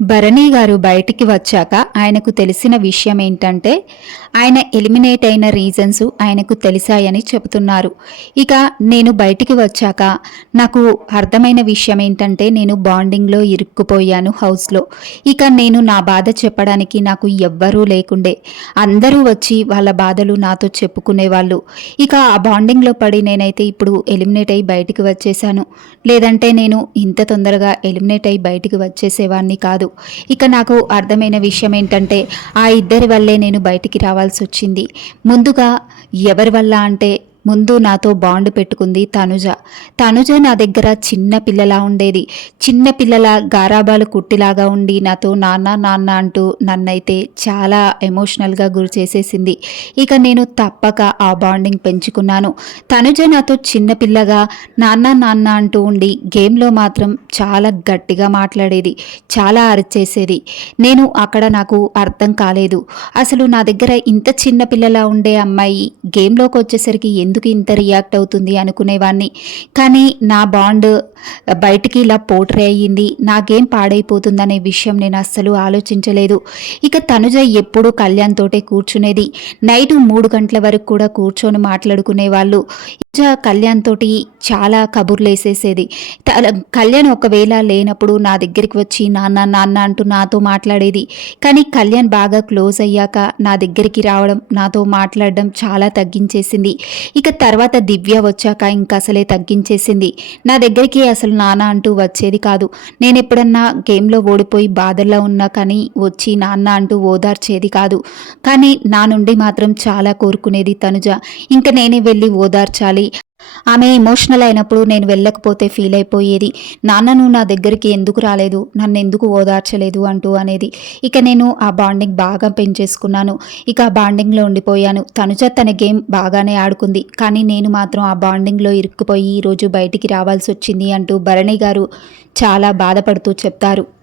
భరణి గారు బయటికి వచ్చాక ఆయనకు తెలిసిన విషయం ఏంటంటే ఆయన ఎలిమినేట్ అయిన రీజన్స్ ఆయనకు తెలిసాయని చెబుతున్నారు. ఇక నేను బయటికి వచ్చాక నాకు అర్థమైన విషయం ఏంటంటే నేను బాండింగ్లో ఇరుక్కుపోయాను హౌస్లో ఇక నేను నా బాధ చెప్పడానికి నాకు ఎవ్వరూ లేకుండే. అందరూ వచ్చి వాళ్ళ బాధలు నాతో చెప్పుకునేవాళ్ళు. ఇక ఆ బాండింగ్లో పడి నేనైతే ఇప్పుడు ఎలిమినేట్ అయ్యి బయటికి వచ్చేసాను లేదంటే నేను ఇంత తొందరగా ఎలిమినేట్ అయ్యి బయటికి వచ్చేసేవాడిని కాదు. ఇక నాకు అర్థమైన విషయం ఏంటంటే ఆ ఇద్దరి వల్లే నేను బయటికి రావాల్సి వచ్చింది ముందుగా ఎవరి వల్ల అంటే ముందు నాతో బాండ్ పెట్టుకుంది తనుజ. తనుజ నా దగ్గర చిన్న పిల్లలా ఉండేది. చిన్న పిల్లల గారాబాలు కుట్టిలాగా ఉండి నాతో నాన్న నాన్న అంటూ నన్నైతే చాలా ఎమోషనల్గా గురి చేసేసింది. ఇక నేను తప్పక ఆ బాండింగ్ పెంచుకున్నాను. తనుజ నాతో చిన్న పిల్లగా నాన్న నాన్న అంటూ ఉండి గేమ్లో మాత్రం చాలా గట్టిగా మాట్లాడేది. చాలా అరిచేసేది. నేను అక్కడ నాకు అర్థం కాలేదు. అసలు నా దగ్గర ఇంత చిన్న పిల్లలా ఉండే అమ్మాయి గేమ్లోకి వచ్చేసరికి ఎందుకు ఇంత రియాక్ట్ అవుతుంది అనుకునేవాడిని కానీ నా బాండ్ బయటికి ఇలా పోట్రే అయ్యింది. నా గేమ్ పాడైపోతుందనే విషయం నేను అస్సలు ఆలోచించలేదు. ఇక తనుజ ఎప్పుడు కళ్యాణ్ తోటే కూర్చునేది. నైట్ మూడు గంటల వరకు కూడా కూర్చొని మాట్లాడుకునే వాళ్ళు కళ్యాణ్ తోటి చాలా కబుర్లు వేసేసేది. త- కళ్యాణ్ ఒకవేళ లేనప్పుడు నా దగ్గరికి వచ్చి నాన్న నాన్న అంటూ నాతో మాట్లాడేది. కానీ కళ్యాణ్ బాగా క్లోజ్ అయ్యాక నా దగ్గరికి రావడం నాతో మాట్లాడడం చాలా తగ్గించేసింది. ఇక తర్వాత దివ్య వచ్చాక ఇంకా అసలే తగ్గించేసింది. నా దగ్గరికి అసలు నాన్న అంటూ వచ్చేది కాదు. నేను ఎప్పుడన్నా గేమ్లో ఓడిపోయి బాధల్లో ఉన్నా కానీ వచ్చి నాన్న అంటూ ఓదార్చేది కాదు. కానీ నా నుండి మాత్రం చాలా కోరుకునేది తనుజ. ఇంకా నేనే వెళ్ళి ఓదార్చాలి ఆమె ఎమోషనల్ అయినప్పుడు నేను వెళ్ళకపోతే ఫీల్ అయిపోయేది. నాన్నను నా దగ్గరికి ఎందుకు రాలేదు? నన్ను ఎందుకు ఓదార్చలేదు? అంటూ అనేది. ఇక నేను ఆ బాండింగ్ బాగా పెంచేసుకున్నాను. ఇక ఆ బాండింగ్లో ఉండిపోయాను. తనుజ తన గేమ్ బాగానే ఆడుకుంది. కానీ నేను మాత్రం ఆ బాండింగ్లో ఇరుక్కుపోయి ఈరోజు బయటికి రావాల్సి వచ్చింది అంటూ భరణి గారు చాలా బాధపడుతూ చెప్తారు.